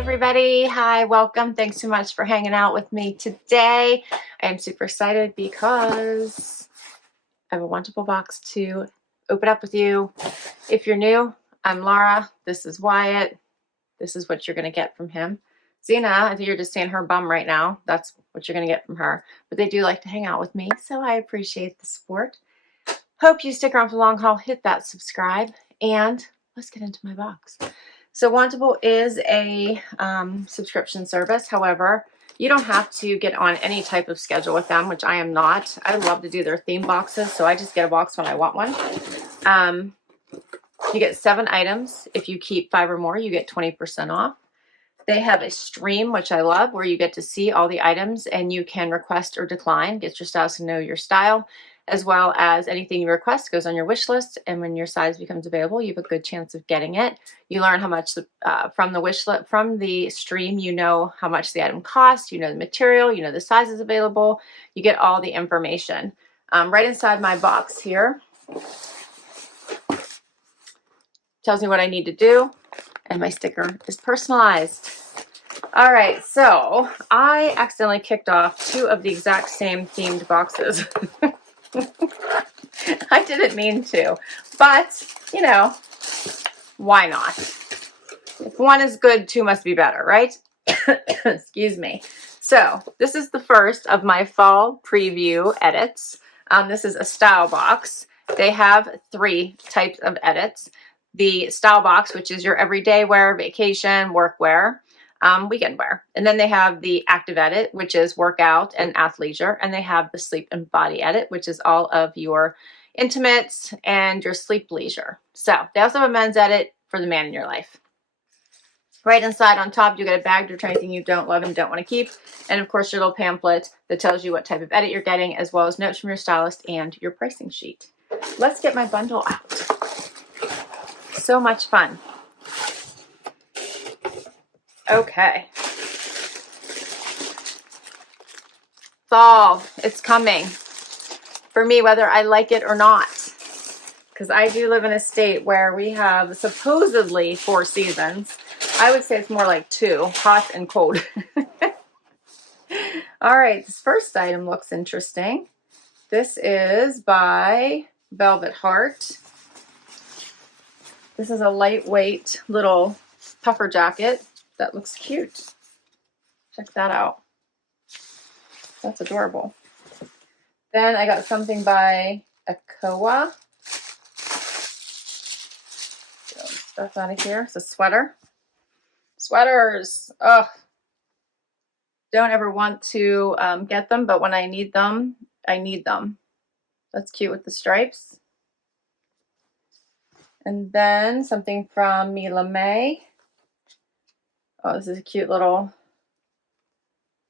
everybody. Hi, welcome. Thanks so much for hanging out with me today. I am super excited because I have a Wantable box to open up with you. If you're new, I'm Laura. This is Wyatt. This is what you're going to get from him. Zena, I think you're just seeing her bum right now. That's what you're going to get from her. But they do like to hang out with me, so I appreciate the support. Hope you stick around for the long haul. Hit that subscribe, and let's get into my box. So Wantable is a subscription service. However, you don't have to get on any type of schedule with them, which I am not. I love to do their theme boxes, so I just get a box when I want one. You get 7 items. If you keep 5 or more, you get 20% off. They have a stream, which I love, where you get to see all the items and you can request or decline, get your stylist to know your style, as well as anything you request goes on your wish list. And when your size becomes available, you have a good chance of getting it. You learn how much from the wish list, from the stream, you know how much the item costs, you know the material, you know the sizes available, you get all the information. Right inside my box here tells me what I need to do, and my sticker is personalized. All right, so I accidentally kicked off 2 of the exact same themed boxes. I didn't mean to, but you know, why not? If one is good, 2 must be better, right? Excuse me. So this is the first of my fall preview edits. This is a style box. They have 3 types of edits. The style box, which is your everyday wear, vacation, work wear, weekend wear. And then they have the active edit, which is workout and athleisure. And they have the sleep and body edit, which is all of your intimates and your sleep leisure. So they also have a men's edit for the man in your life. Right inside on top, you get a bag to return anything you don't love and don't want to keep. And of course, your little pamphlet that tells you what type of edit you're getting, as well as notes from your stylist and your pricing sheet. Let's get my bundle out. So much fun. Okay. Fall, it's coming. For me, whether I like it or not. Because I do live in a state where we have supposedly 4 seasons. I would say it's more like 2, hot and cold. All right, this first item looks interesting. This is by Velvet Heart. This is a lightweight little puffer jacket that looks cute. Check that out. That's adorable. Then I got something by ACOA. Stuff out of here. It's a sweater. Sweaters. Ugh. Don't ever want to get them, but when I need them, I need them. That's cute with the stripes. And then something from Mila. Oh, this is a cute little,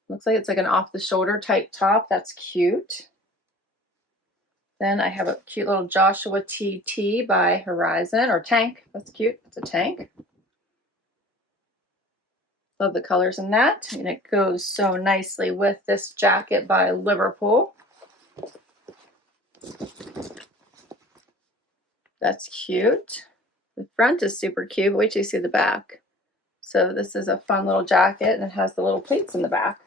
looks like it's like an off-the-shoulder type top. That's cute. Then I have a cute little Joshua TT by Herizon, or tank. That's cute. It's a tank. Love the colors in that. And it goes so nicely with this jacket by Liverpool. That's cute. The front is super cute, but wait till you see the back. So this is a fun little jacket, and it has the little pleats in the back.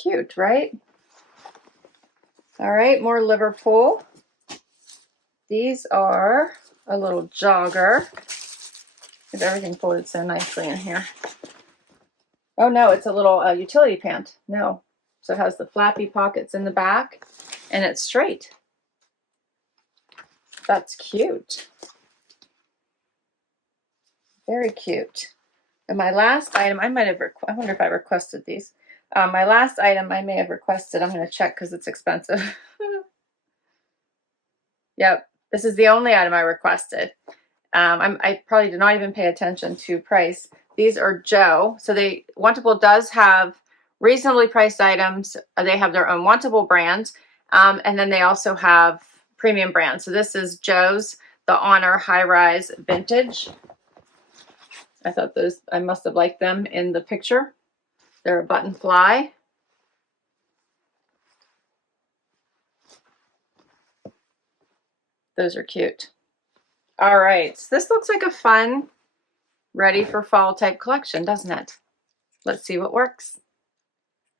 Cute, right? All right, more Liverpool. These are a little jogger. If everything folded so nicely in here. Oh no, it's a little utility pant. No. So it has the flappy pockets in the back, and it's straight. That's cute. Very cute. And my last item, I wonder if I requested these. My last item I may have requested, I'm going to check because it's expensive. Yep, this is the only item I requested. I probably did not even pay attention to price. These are Joe. So Wantable does have reasonably priced items. They have their own Wantable brands. And then they also have premium brands. So this is Joe's, the Honor High Rise Vintage. I thought I must have liked them in the picture. They're a button fly. Those are cute. All right, so this looks like a fun ready for fall type collection, doesn't it? Let's see what works.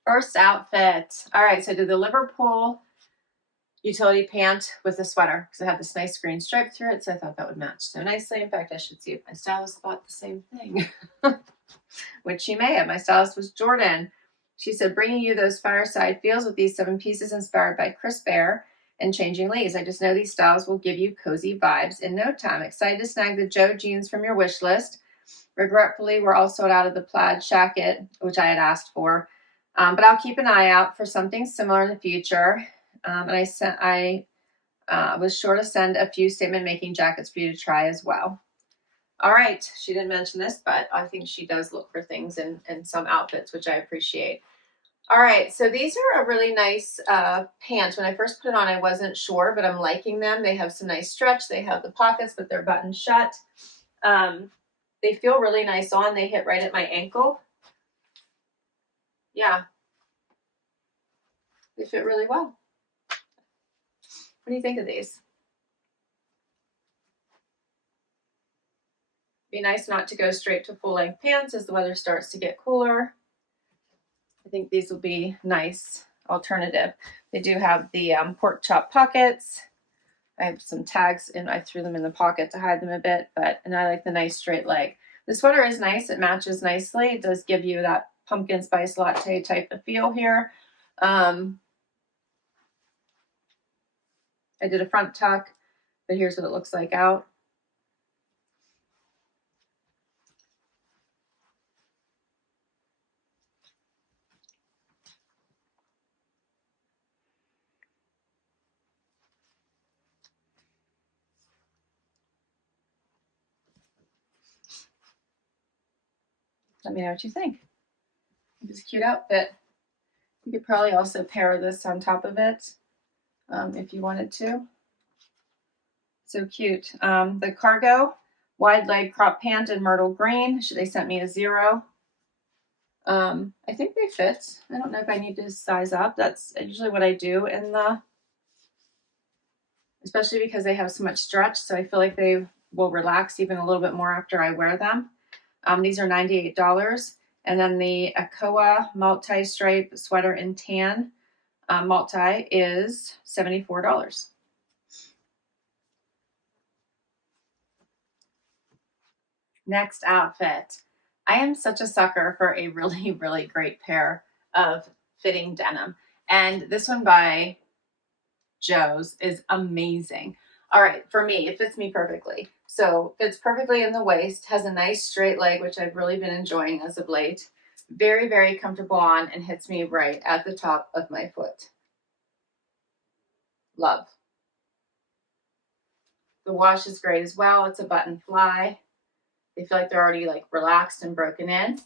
First outfit. All right, so I did the Liverpool utility pant with a sweater because it had this nice green stripe through it, so I thought that would match so nicely. In fact, I should see if my stylist bought the same thing, which she may have. My stylist was Jordan. She said, bringing you those fireside feels with these 7 pieces inspired by crisp air and changing leaves. I just know these styles will give you cozy vibes in no time. Excited to snag the Joe jeans from your wish list. Regretfully, we're all sold out of the plaid jacket, which I had asked for. But I'll keep an eye out for something similar in the future. And I was sure to send a few statement making jackets for you to try as well. All right. She didn't mention this, but I think she does look for things in some outfits, which I appreciate. All right. So these are a really nice pants. When I first put it on, I wasn't sure, but I'm liking them. They have some nice stretch. They have the pockets, but they're buttoned shut. They feel really nice on. They hit right at my ankle. Yeah. They fit really well. What do you think of these? Be nice not to go straight to full length pants as the weather starts to get cooler. I think these will be nice alternative. They do have the pork chop pockets. I have some tags and I threw them in the pocket to hide them a bit, and I like the nice straight leg. The sweater is nice. It matches nicely. It does give you that pumpkin spice latte type of feel here. I did a front tuck, but here's what it looks like out. Let me know what you think. It's a cute outfit. You could probably also pair this on top of it if you wanted to. So cute. The cargo wide leg crop pant in myrtle green. They sent me a 0. I think they fit. I don't know if I need to size up. That's usually what I do especially because they have so much stretch. So I feel like they will relax even a little bit more after I wear them. These are $98. And then the ACOA multi-stripe sweater in tan multi is $74. Next outfit. I am such a sucker for a really, really great pair of fitting denim. And this one by Joe's is amazing. All right, for me, it fits me perfectly. So fits perfectly in the waist, has a nice straight leg, which I've really been enjoying as of late. Very, very comfortable on and hits me right at the top of my foot. Love. The wash is great as well. It's a button fly. They feel like they're already like relaxed and broken in.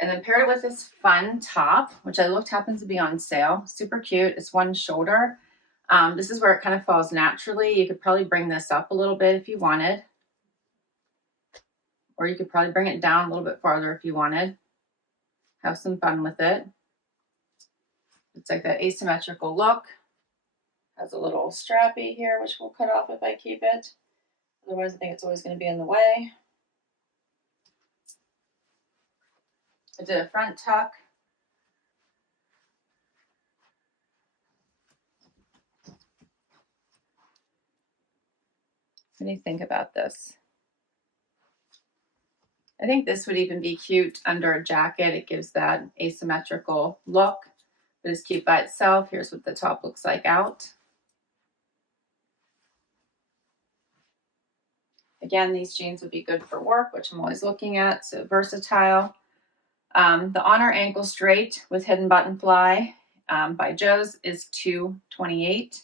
And then paired it with this fun top, which I looked happens to be on sale. Super cute. It's one shoulder. This is where it kind of falls naturally. You could probably bring this up a little bit if you wanted. Or you could probably bring it down a little bit farther if you wanted. Have some fun with it. It's like that asymmetrical look. Has a little strappy here, which we'll cut off if I keep it. Otherwise, I think it's always going to be in the way. I did a front tuck. What do you think about this? I think this would even be cute under a jacket. It gives that asymmetrical look, but it's cute by itself. Here's what the top looks like out. Again, these jeans would be good for work, which I'm always looking at, so versatile. The Honor ankle straight with hidden button fly by Joe's is $228.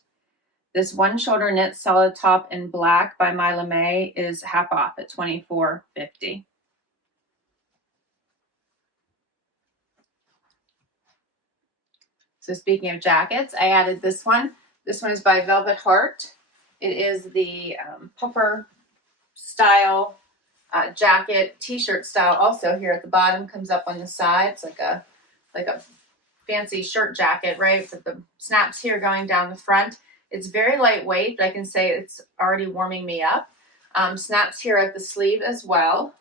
This one shoulder knit solid top in black by Mila May is half off at $24.50. So speaking of jackets, I added this one. This one is by Velvet Heart. It is the puffer style jacket, t-shirt style. Also here at the bottom, comes up on the side. It's like a fancy shirt jacket, right? With the snaps here going down the front. It's very lightweight, but I can say it's already warming me up. Snaps here at the sleeve as well.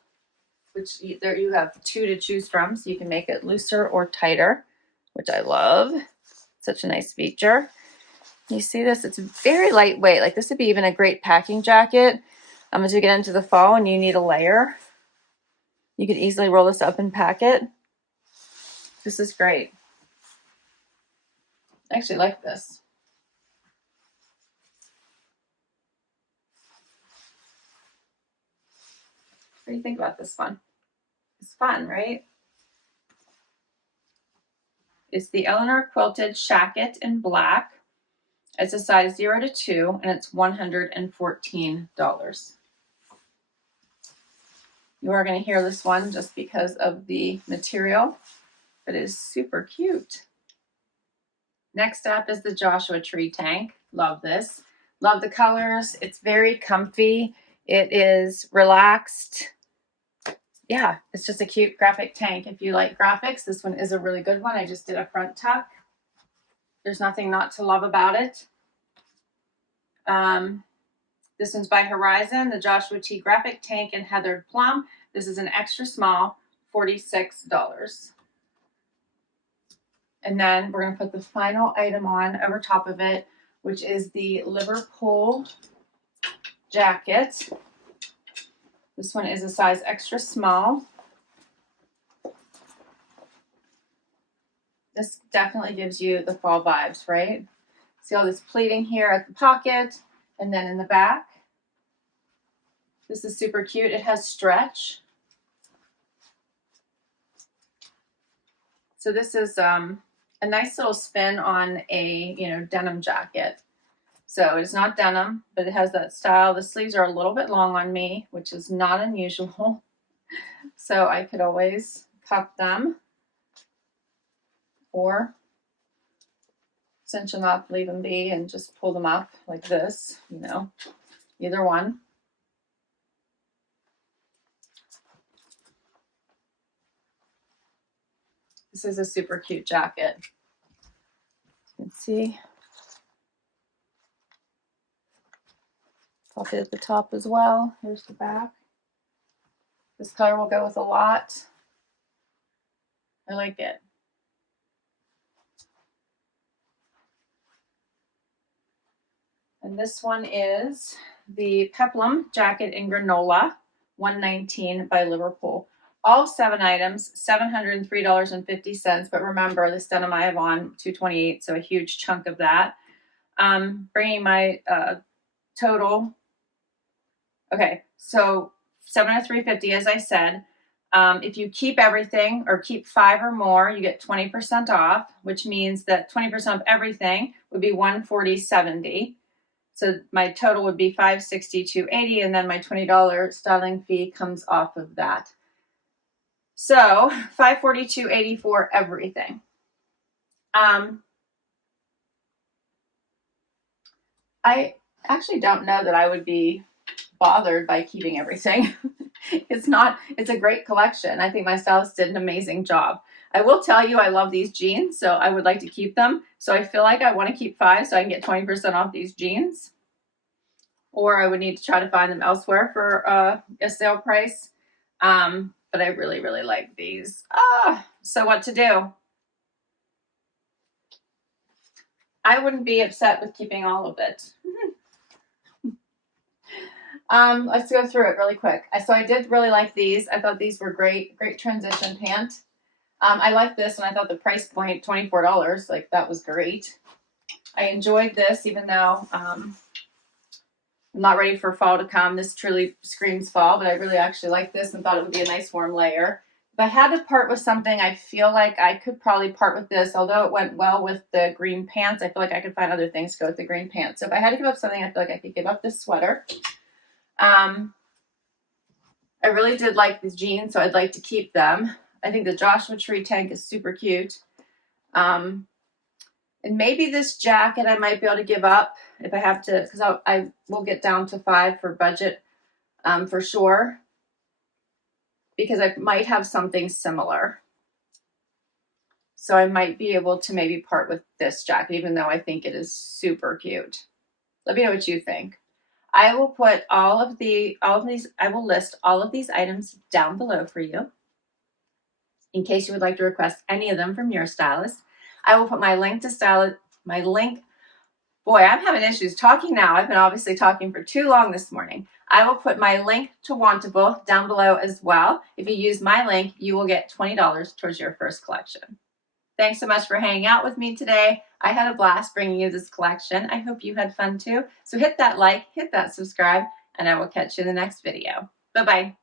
which there you have 2 to choose from, so you can make it looser or tighter, which I love. Such a nice feature. You see this? It's very lightweight. Like this would be even a great packing jacket. As you get into the fall and you need a layer, you could easily roll this up and pack it. This is great. I actually like this. What do you think about this one? It's fun, right? It's the Eleanor Quilted Shacket in black. It's a size 0 to 2, and it's $114. You are going to hear this one just because of the material, but it is super cute. Next up is the Joshua Tree tank. Love this. Love the colors. It's very comfy. It is relaxed. Yeah, it's just a cute graphic tank. If you like graphics, this one is a really good one. I just did a front tuck. There's nothing not to love about it. This one's by Herizon, the Joshua T Graphic Tank in Heathered Plum. This is an extra small, $46. And then we're going to put the final item on over top of it, which is the Liverpool jacket. This one is a size extra small. This definitely gives you the fall vibes, right? See all this pleating here at the pocket and then in the back. This is super cute. It has stretch. So this is a nice little spin on a, denim jacket. So it's not denim, but it has that style. The sleeves are a little bit long on me, which is not unusual. So I could always cuff them or cinch them up, leave them be, and just pull them up like this, either one. This is a super cute jacket. You can see. Pop it at the top as well. Here's the back. This color will go with a lot. I like it. And this one is the Peplum jacket in granola, $119 by Liverpool. All 7 items, $703.50. But remember, this denim I have on $228, so a huge chunk of that. Bringing my total. Okay, so $703.50, as I said. If you keep everything or keep 5 or more, you get 20% off, which means that 20% of everything would be $140.70. So my total would be $562.80, and then my $20 styling fee comes off of that. So $542.80 for everything. I actually don't know that I would be bothered by keeping everything. It's a great collection. I think my stylist did an amazing job. I will tell you, I love these jeans, so I would like to keep them. So I feel like I want to keep 5 so I can get 20% off these jeans. Or I would need to try to find them elsewhere for a sale price. But I really, really like these. So what to do? I wouldn't be upset with keeping all of it. Let's go through it really quick. So I did really like these. I thought these were great transition pant. I like this, and I thought the price point, $24, like that was great. I enjoyed this, even though I'm not ready for fall to come. This truly screams fall, but I really actually like this and thought it would be a nice warm layer. If I had to part with something, I feel like I could probably part with this. Although it went well with the green pants, I feel like I could find other things to go with the green pants. So if I had to give up something, I feel like I could give up this sweater. I really did like these jeans, so I'd like to keep them. I think the Joshua Tree tank is super cute. And maybe this jacket I might be able to give up if I have to, because I will get down to 5 for budget for sure, because I might have something similar. So I might be able to maybe part with this jacket, even though I think it is super cute. Let me know what you think. I will put all of these, I will list all of these items down below for you in case you would like to request any of them from your stylist. I will put my link to stylist, boy, I'm having issues talking now. I've been obviously talking for too long this morning. I will put my link to Wantable down below as well. If you use my link, you will get $20 towards your first collection. Thanks so much for hanging out with me today. I had a blast bringing you this collection. I hope you had fun too. So hit that like, hit that subscribe, and I will catch you in the next video. Bye-bye.